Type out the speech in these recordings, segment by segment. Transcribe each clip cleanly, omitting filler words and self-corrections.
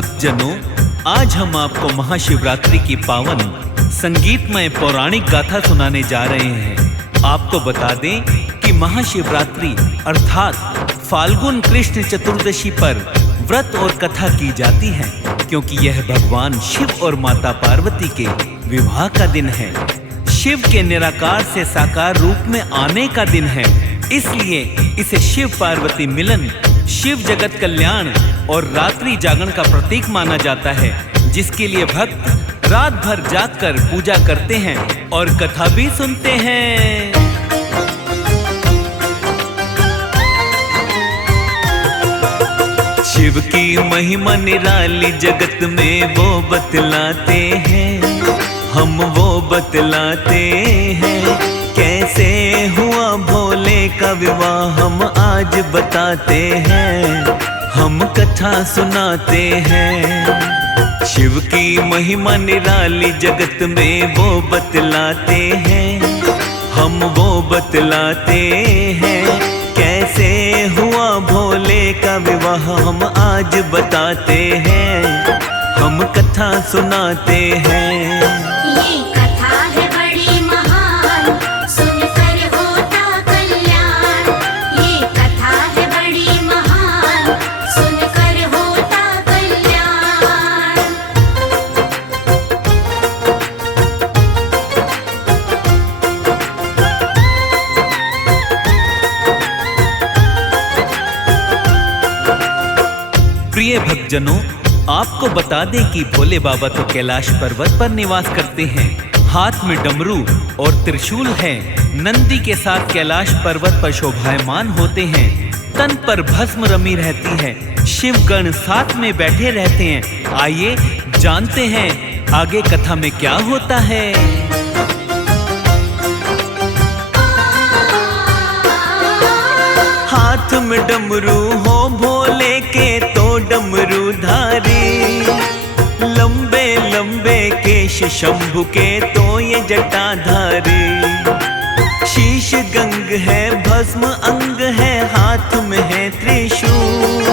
भक्तजनों, आज हम आपको महाशिवरात्रि की पावन संगीतमय पौराणिक गाथा सुनाने जा रहे हैं। आपको बता दें कि महाशिवरात्रि अर्थात फाल्गुन कृष्ण चतुर्दशी पर व्रत और कथा की जाती है, क्योंकि यह भगवान शिव और माता पार्वती के विवाह का दिन है। शिव के निराकार से साकार रूप में आने का दिन है, इसलिए इसे शिव पार्वती मिलन, शिव जगत कल्याण और रात्रि जागरण का प्रतीक माना जाता है, जिसके लिए भक्त रात भर जागकर पूजा करते हैं और कथा भी सुनते हैं। शिव की महिमा निराली जगत में वो बतलाते हैं, हम वो बतलाते हैं। कैसे हुआ भोले का विवाह हम आज बताते हैं, हम कथा सुनाते हैं। शिव की महिमा निराली जगत में वो बतलाते हैं, हम वो बतलाते हैं। कैसे हुआ भोले का विवाह हम आज बताते हैं, हम कथा सुनाते हैं। ये कथा है बड़ी महान, सुनकर होता कल्याण। ये कथा है बड़ी महान, सुनकर होता कल्याण। प्रिय भक्तजनों, आपको बता दें कि भोले बाबा तो कैलाश पर्वत पर निवास करते हैं। हाथ में डमरू और त्रिशूल है। नंदी के साथ कैलाश पर्वत पर शोभायमान होते हैं। तन पर भस्म रमी रहती है। शिवगण साथ में बैठे रहते हैं। आइए जानते हैं आगे कथा में क्या होता है। हाथ में डमरू हो भोले के तो डमरू धारी, लंबे लंबे केश शंभु के तो ये जटाधारी। शीश गंग है भस्म अंग है, हाथ में है त्रिशूल।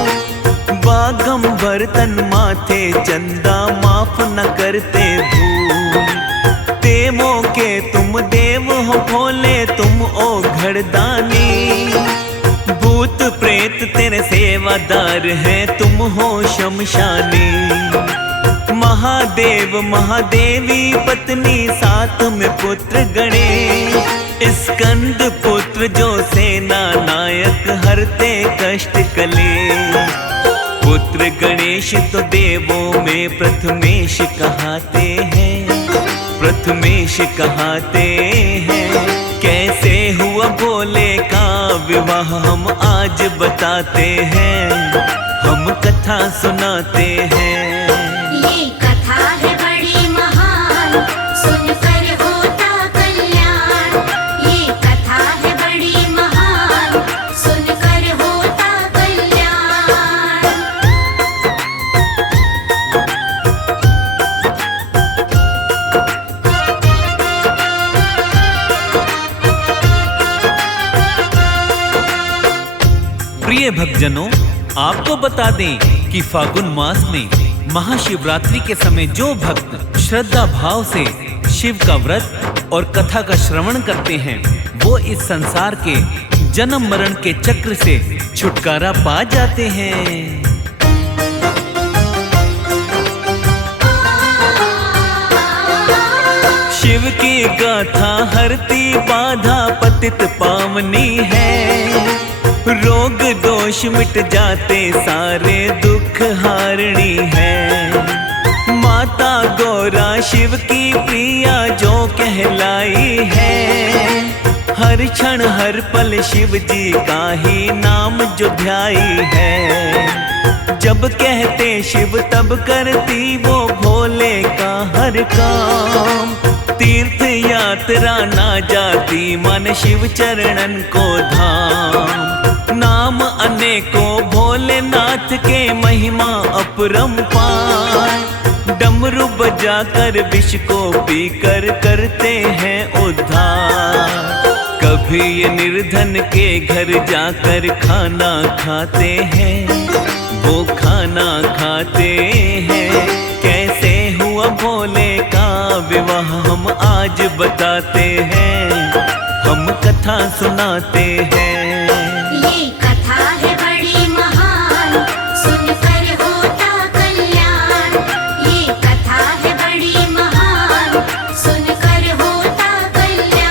बागंबर तन माथे चंदा माफ न करते भूल। देवों के तुम देव हो भोले तुम ओ घरदानी। भूत प्रेत तेरे सेवादार हैं तुम हो शमशानी। महादेव महादेवी पत्नी साथ में पुत्र गणेश। स्कंद पुत्र जो सेना नायक हरते कष्ट कलेश। पुत्र गणेश तो देवों में प्रथमेश कहाते हैं, प्रथमेश कहाते हैं। कैसे हुआ भोले का विवाह हम आज बताते हैं, हम कथा सुनाते हैं। ये कथा है बड़ी महान, सुनकर होता कल्याण। ये कथा है बड़ी महान, सुनकर होता कल्याण। प्रिय भक्तजनों, आपको बता दें कि फागुन मास में महाशिवरात्रि के समय जो भक्त श्रद्धा भाव से शिव का व्रत और कथा का श्रवण करते हैं, वो इस संसार के जन्म मरण के चक्र से छुटकारा पा जाते हैं। शिव की गाथा हरती बाधा पतित पावनी है। रोग दोष मिट जाते सारे दुख हारणी है। माता गौरा शिव की प्रिया जो कहलाई है। हर क्षण हर पल शिव जी का ही नाम जो ध्याई है। जब कहते शिव तब करती वो भोले का हर काम। तीर्थ यात्रा ना जाती मन शिव चरणन को धाम। नाम अनेकों भोलेनाथ के महिमा अपरंपार। डमरू बजा कर विष को पीकर करते हैं उद्धार। कभी ये निर्धन के घर जाकर खाना खाते हैं। वो खाना खाते हैं। कैसे हुआ भोले का विवाह हम आज बताते हैं, हम कथा सुनाते हैं। ये कथा है बड़ी महान, सुनकर होता कल्याण। ये कथा है बड़ी महान, सुनकर होता कल्याण।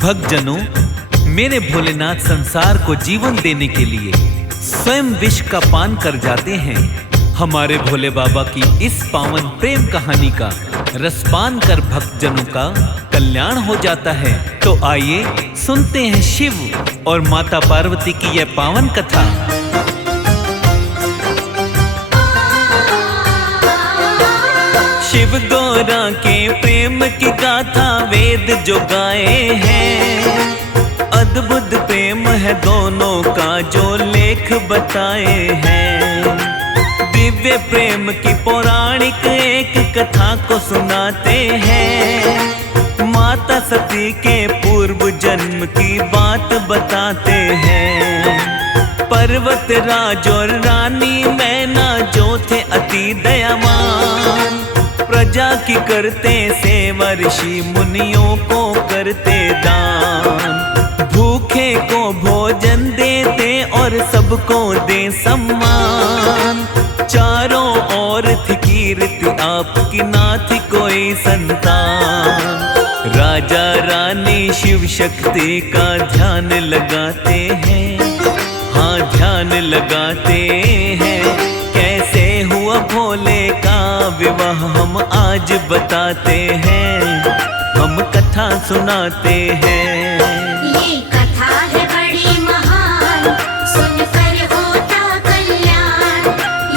भक्तजनों, मेरे भोलेनाथ संसार को जीवन देने के लिए स्वयं विष का पान कर जाते हैं। हमारे भोले बाबा की इस पावन प्रेम कहानी का रसपान कर भक्तजनों का कल्याण हो जाता है। तो आइए सुनते हैं शिव और माता पार्वती की यह पावन कथा। शिव गौरा के प्रेम की गाथा वेद जो गाए हैं। अद्भुत प्रेम है दोनों का जो लेख बताए हैं। दिव्य प्रेम की पौराणिक एक कथा को सुनाते हैं। माता सती के पूर्व जन्म की बात बताते हैं। पर्वत राज और रानी मैना जो थे अति दयावान, प्रजा की करते सेवा, ऋषि मुनियों को करते दान। भूखे को भोजन देते और सबको दे सम्मान। चारों ओर थी कीर्ति आपकी, ना थी कोई संतान। राजा रानी शिव शक्ति का ध्यान लगाते हैं, हाँ ध्यान लगाते हैं। कैसे हुआ भोले का विवाह हम आज बताते हैं, हम कथा सुनाते हैं। ये कथा है बड़ी महान, सुनकर होता कल्याण।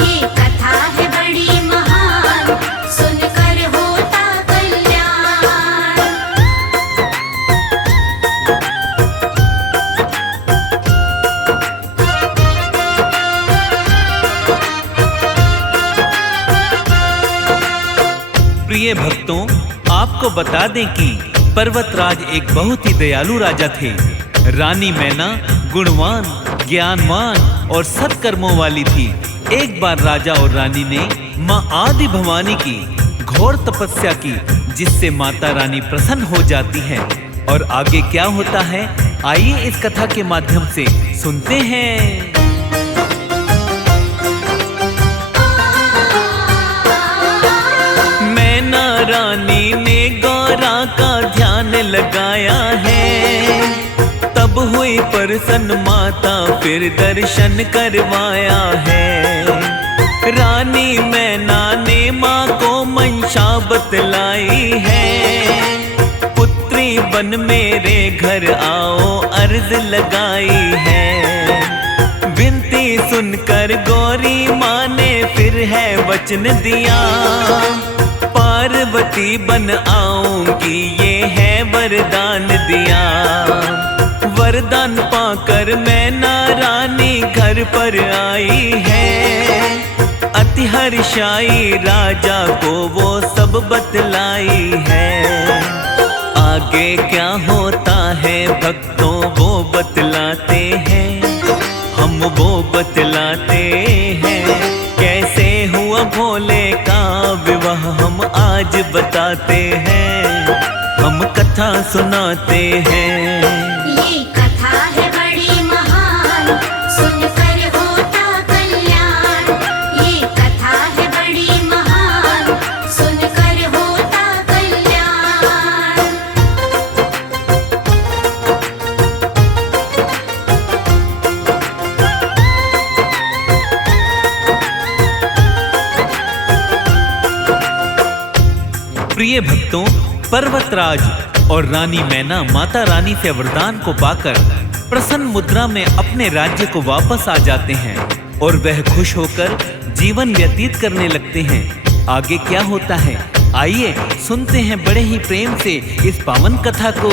ये कथा है बड़ी महान, सुनकर होता कल्याण। प्रिय भक्तों, आपको बता दें कि पर्वतराज एक बहुत ही दयालु राजा थे। रानी मैना गुणवान, ज्ञानवान और सत्कर्मों वाली थी। एक बार राजा और रानी ने मां आदि भवानी की घोर तपस्या की, जिससे माता रानी प्रसन्न हो जाती है। और आगे क्या होता है, आइए इस कथा के माध्यम से सुनते हैं। मैना रानी ने गौरा का ध्यान लगाया है। तब हुई प्रसन्न माता, फिर दर्शन करवाया है। रानी मैना ने माँ को मंशा बतलाई है। पुत्री बन मेरे घर आओ अर्ज लगाई है। विनती सुनकर गौरी माँ ने फिर है वचन दिया। पार्वती बन आऊंगी ये है वरदान दिया। वरदान पाकर मैना रानी घर पर आई है। अति हर्षाई राजा को वो सब बतलाई है। आगे क्या होता है भक्तों वो बतलाते हैं, हम वो बतलाते हैं। कैसे हुआ भोले का विवाह हम आज बताते हैं, हम कथा सुनाते हैं। ये कथा है बड़ी महान, सुनकर होता कल्याण। ये कथा है बड़ी महान, सुनकर होता कल्याण। प्रिय भक्तों, पर्वतराज और रानी मैना माता रानी से वरदान को पाकर प्रसन्न मुद्रा में अपने राज्य को वापस आ जाते हैं और वह खुश होकर जीवन व्यतीत करने लगते हैं। आगे क्या होता है, आइए सुनते हैं बड़े ही प्रेम से इस पावन कथा को।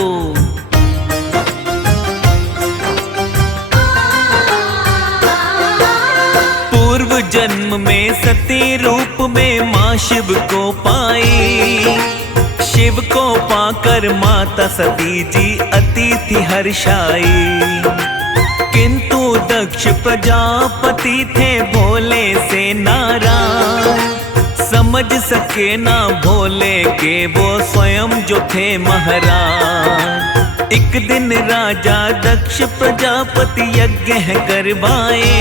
पूर्व जन्म में सती रूप में माँ शिव को पाई। शिव को पाकर माता सती जी अति थी हर्षाई। किंतु दक्ष प्रजापति थे भोले से नाराज, समझ सके ना भोले के वो स्वयं जो थे महाराज। एक दिन राजा दक्ष प्रजापति यज्ञ करवाए,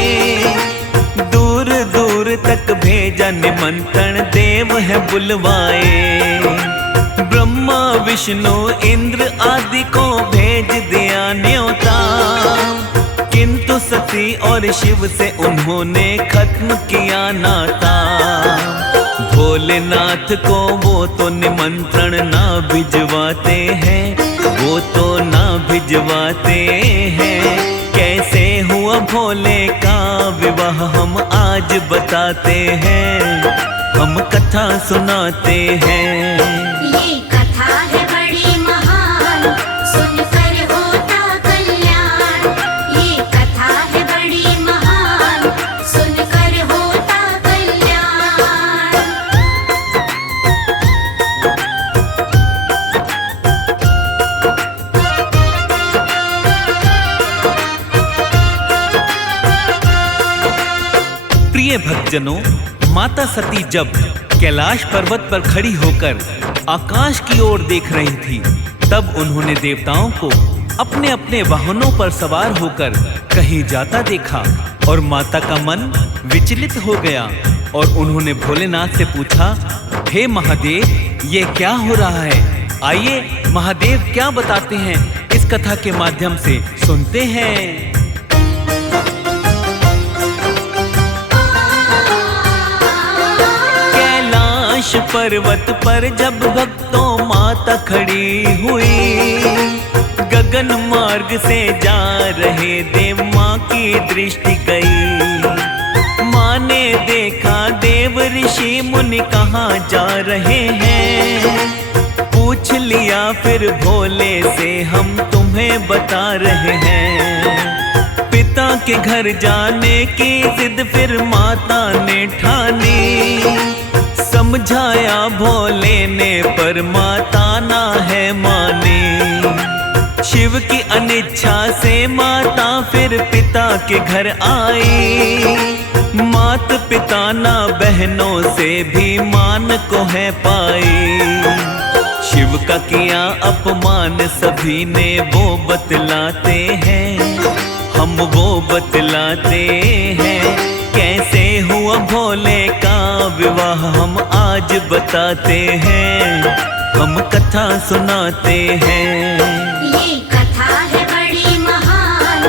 दूर दूर तक भेजा निमंत्रण देव है बुलवाए। ब्रह्मा विष्णु इंद्र आदि को भेज दिया न्योता, किंतु सती और शिव से उन्होंने खत्म किया नाता। भोलेनाथ को वो तो निमंत्रण ना भिजवाते हैं, वो तो ना भिजवाते हैं। कैसे हुआ भोले का विवाह हम आज बताते हैं, हम कथा सुनाते हैं। ये कथा है बड़ी महान, सुनकर होता कल्याण। ये कथा है बड़ी महान, सुनकर होता कल्याण। प्रिय भक्तजनों, माता सती जब कैलाश पर्वत पर खड़ी होकर आकाश की ओर देख रही थी, तब उन्होंने देवताओं को अपने अपने वाहनों पर सवार होकर कहीं जाता देखा और माता का मन विचलित हो गया और उन्होंने भोलेनाथ से पूछा, हे महादेव, ये क्या हो रहा है? आइए महादेव क्या बताते हैं इस कथा के माध्यम से सुनते हैं। कैलाश पर्वत पर जब भक्तों माता खड़ी हुई, गगन मार्ग से जा रहे देव माँ की दृष्टि गई। माँ ने देखा देव ऋषि मुनि कहाँ जा रहे हैं, पूछ लिया फिर भोले से हम तुम्हें बता रहे हैं। पिता के घर जाने की जिद फिर माता ने ठानी, समझाया भोले ने पर माता ना है मानी। शिव की अनिच्छा से माता फिर पिता के घर आई, मात पिता ना बहनों से भी मान को है पाई। शिव का किया अपमान सभी ने वो बतलाते हैं, हम वो बतलाते हैं। कैसे हुआ भोले का विवाह हम आज बताते हैं, हम कथा सुनाते हैं। ये कथा है बड़ी महान,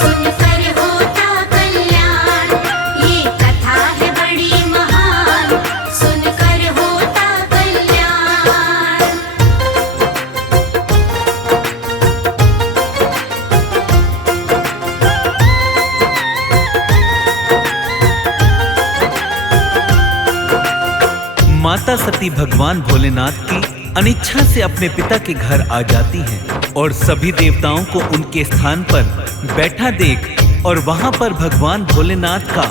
सुनकर होता कल्याण। ये कथा है बड़ी महान, सुनकर होता कल्याण। माता सती भगवान भोलेनाथ की अनिच्छा से अपने पिता के घर आ जाती हैं और सभी देवताओं को उनके स्थान पर बैठा देख और वहां पर भगवान भोलेनाथ का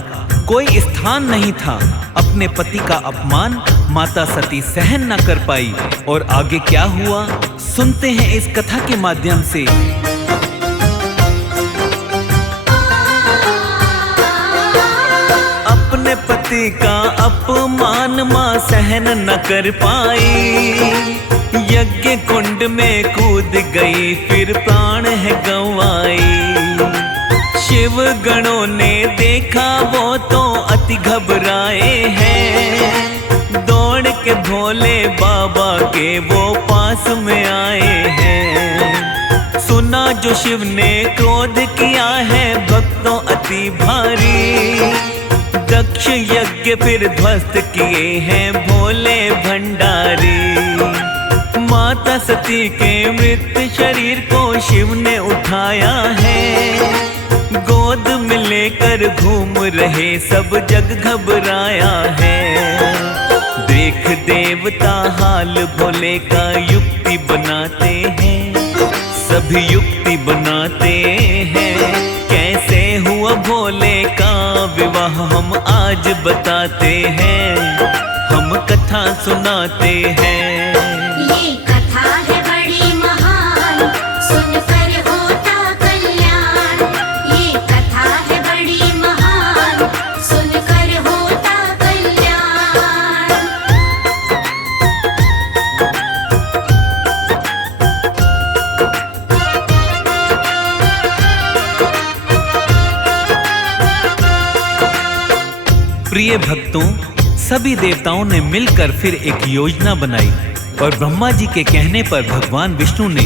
कोई स्थान नहीं था। अपने पति का अपमान माता सती सहन न कर पाई और आगे क्या हुआ सुनते हैं इस कथा के माध्यम से। अपने पति का अपमान मां सहन न कर पाई, यज्ञ कुंड में कूद गई फिर प्राण है गंवाई। शिव गणों ने देखा वो तो अति घबराए हैं, दौड़ के भोले बाबा के वो पास में आए हैं। सुना जो शिव ने क्रोध किया है भक्तों अति भारी, दक्ष यज्ञ फिर ध्वस्त किए हैं भोले भंडारी। माता सती के मृत शरीर को शिव ने उठाया है, गोद में लेकर घूम रहे सब जग घबराया है। देख देवता हाल भोले का युक्ति बनाते हैं, सभी युक्ति बनाते हैं। कैसे हुआ हुआ भोले का विवाह हम आज बताते हैं, हम कथा सुनाते हैं। ये कथा है बड़ी महान, सुनकर होता कल्याण। ये कथा है बड़ी महान, सुनकर होता कल्याण। प्रिय भक्तों, सभी देवताओं ने मिलकर फिर एक योजना बनाई और ब्रह्मा जी के कहने पर भगवान विष्णु ने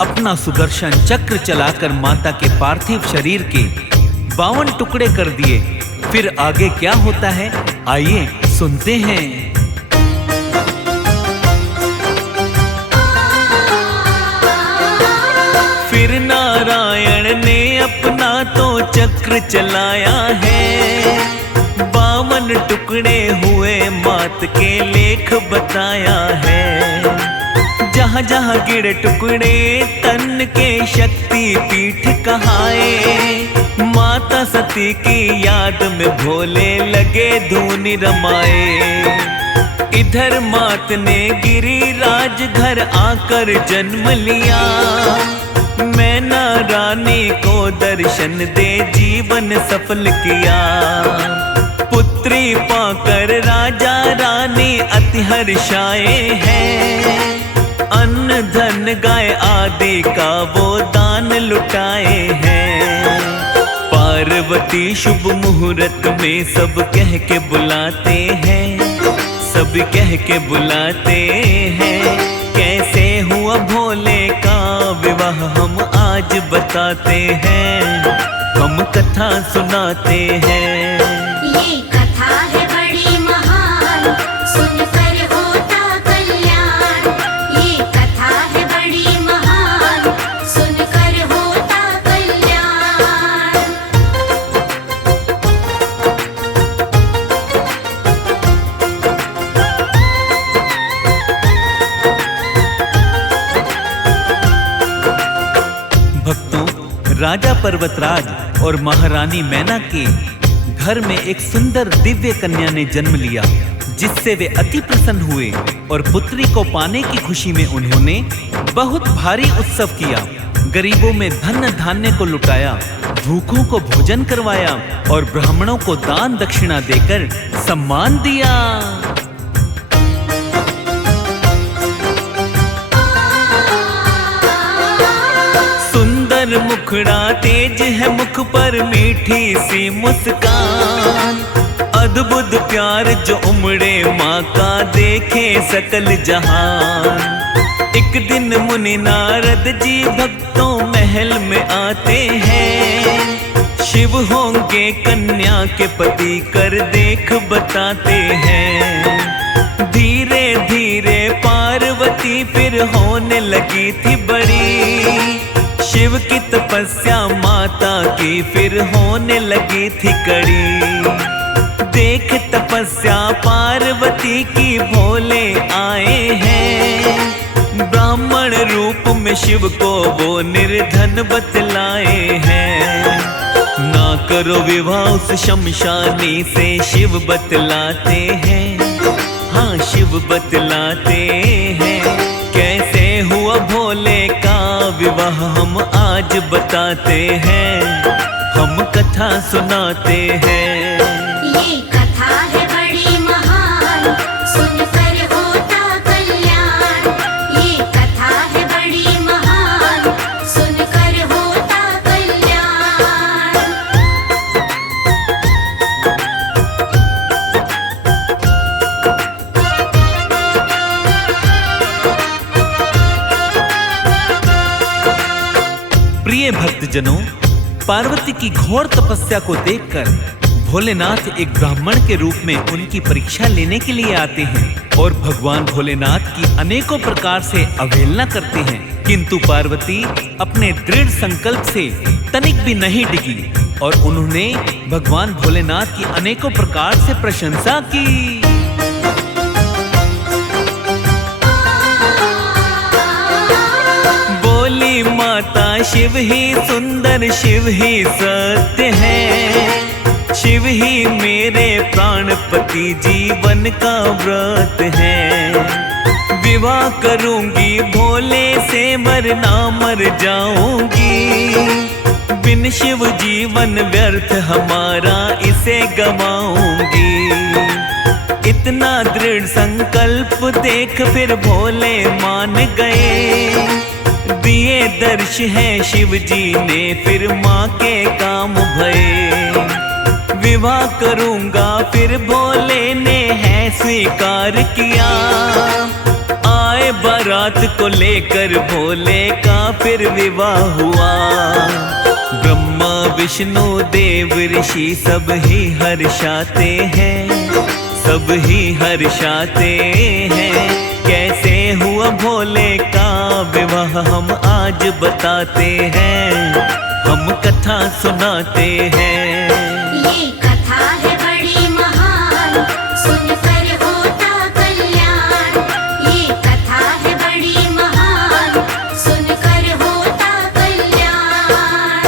अपना सुदर्शन चक्र चलाकर माता के पार्थिव शरीर के 52 टुकड़े कर दिए। फिर आगे क्या होता है, आइए सुनते हैं। फिर नारायण ने अपना तो चक्र चलाया है, 52 टुकड़े हुए मात के लेख बताया है। जहाँ जहाँ गिरे टुकड़े तन के शक्ति पीठ कहाए, माता सती की याद में भोले लगे धून रमाए। इधर मात ने गिरिराज घर आकर जन्म लिया, मैना रानी को दर्शन दे जीवन सफल किया। पुत्री पाकर राजा रानी अति हर्षाए हैं, अन्न धन गाय आदि का वो दान लुटाए हैं। पार्वती शुभ मुहूर्त में सब कह के बुलाते हैं, सब कह के बुलाते हैं। कैसे हुआ भोले का विवाह हम आज बताते हैं, हम कथा सुनाते हैं। ये कथा है बड़ी महान, सुनकर होता कल्याण। ये कथा है बड़ी महान, सुनकर होता कल्याण। भक्तों, राजा पर्वतराज और महारानी मैना के घर में एक सुंदर दिव्य कन्या ने जन्म लिया, जिससे वे अति प्रसन्न हुए और पुत्री को पाने की खुशी में उन्होंने बहुत भारी उत्सव किया। गरीबों में धन धान्य को लुटाया, भूखों को भोजन करवाया और ब्राह्मणों को दान दक्षिणा देकर सम्मान दिया। सुंदर मुखड़ा, तेज है मुख पर मीठी सी मुस्कान, अद्भुत प्यार जो उमड़े माँ का देखे सकल जहान। एक दिन मुनि नारद जी भक्तों महल में आते हैं, शिव होंगे कन्या के पति कर देख बताते हैं। धीरे धीरे पार्वती फिर होने लगी थी बड़ी, शिव की तपस्या माता की फिर होने लगी थी कड़ी। देख तपस्या पार्वती की भोले आए हैं, ब्राह्मण रूप में शिव को वो निर्धन बतलाए हैं। ना करो विवाह उस शमशानी से शिव बतलाते हैं, हाँ शिव बतलाते हैं। कैसे हुआ भोले का विवाह हम आज बताते हैं, हम कथा सुनाते हैं। ये कथा है बड़ी महान, सुनकर होता कल्याण। ये कथा है बड़ी महान, सुनकर होता कल्याण। प्रिय भक्तजनों, पार्वती की घोर तपस्या को देखकर भोलेनाथ एक ब्राह्मण के रूप में उनकी परीक्षा लेने के लिए आते हैं और भगवान भोलेनाथ की अनेकों प्रकार से अवहेलना करते हैं, किंतु पार्वती अपने दृढ़ संकल्प से तनिक भी नहीं डिगी और उन्होंने भगवान भोलेनाथ की अनेकों प्रकार से प्रशंसा की। बोली माता शिव ही सुंदर, शिव ही सत्य है। शिव ही मेरे प्राणपति, जीवन का व्रत है। विवाह करूंगी भोले से, मरना मर जाऊंगी। बिन शिव जीवन व्यर्थ हमारा, इसे गवाऊंगी। इतना दृढ़ संकल्प देख फिर भोले मान गए। दिए दर्श है शिव जी ने, फिर माँ के काम भये। विवाह करूंगा फिर भोले ने है स्वीकार किया। आए बारात को लेकर भोले का फिर विवाह हुआ। ब्रह्मा विष्णु देव ऋषि सब ही हर्षाते हैं, सब ही हर्षाते हैं। कैसे हुआ भोले का विवाह हम आज बताते हैं, हम कथा सुनाते हैं। ये कथा है बड़ी महान, सुनकर होता कल्याण। ये कथा है बड़ी महान, सुनकर होता कल्याण।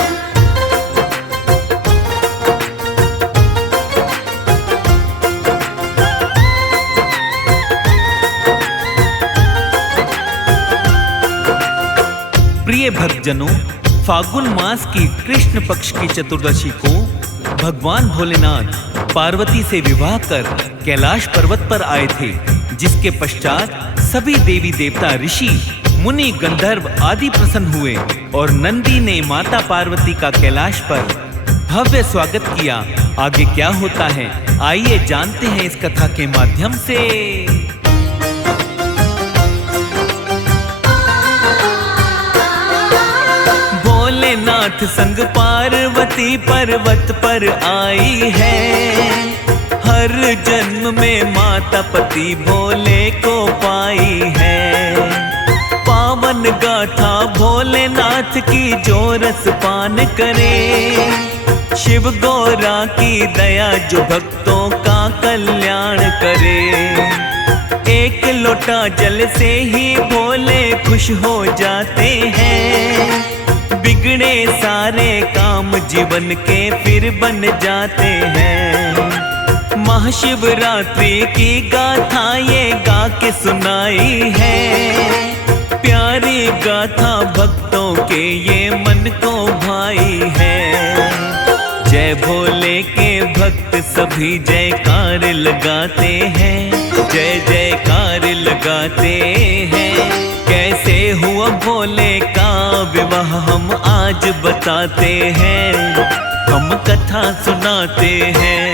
प्रिय भक्तजनों, फागुन मास की कृष्ण पक्ष की चतुर्दशी को भगवान भोलेनाथ पार्वती से विवाह कर कैलाश पर्वत पर आए थे, जिसके पश्चात सभी देवी देवता, ऋषि मुनि, गंधर्व आदि प्रसन्न हुए और नंदी ने माता पार्वती का कैलाश पर भव्य स्वागत किया। आगे क्या होता है, आइए जानते हैं इस कथा के माध्यम से। भोलेनाथ संग पार्वती पर्वत पर आई है। हर जन्म में माता पति भोले को पाई है। पावन गाथा भोलेनाथ की जो रस पान करे। शिव गौरा की दया जो भक्तों का कल्याण करे। एक लोटा जल से ही भोले खुश हो जाते हैं। बिगड़े सारे काम जीवन के फिर बन जाते हैं। महाशिवरात्रि की गाथा ये गा के सुनाई है। प्यारी गाथा भक्तों के ये मन को भाई है। जय भोले के भक्त सभी जयकार लगाते हैं, जय जयकार लगाते हैं। कैसे हुआ भोले का विवाह हम आज बताते हैं, हम कथा सुनाते हैं।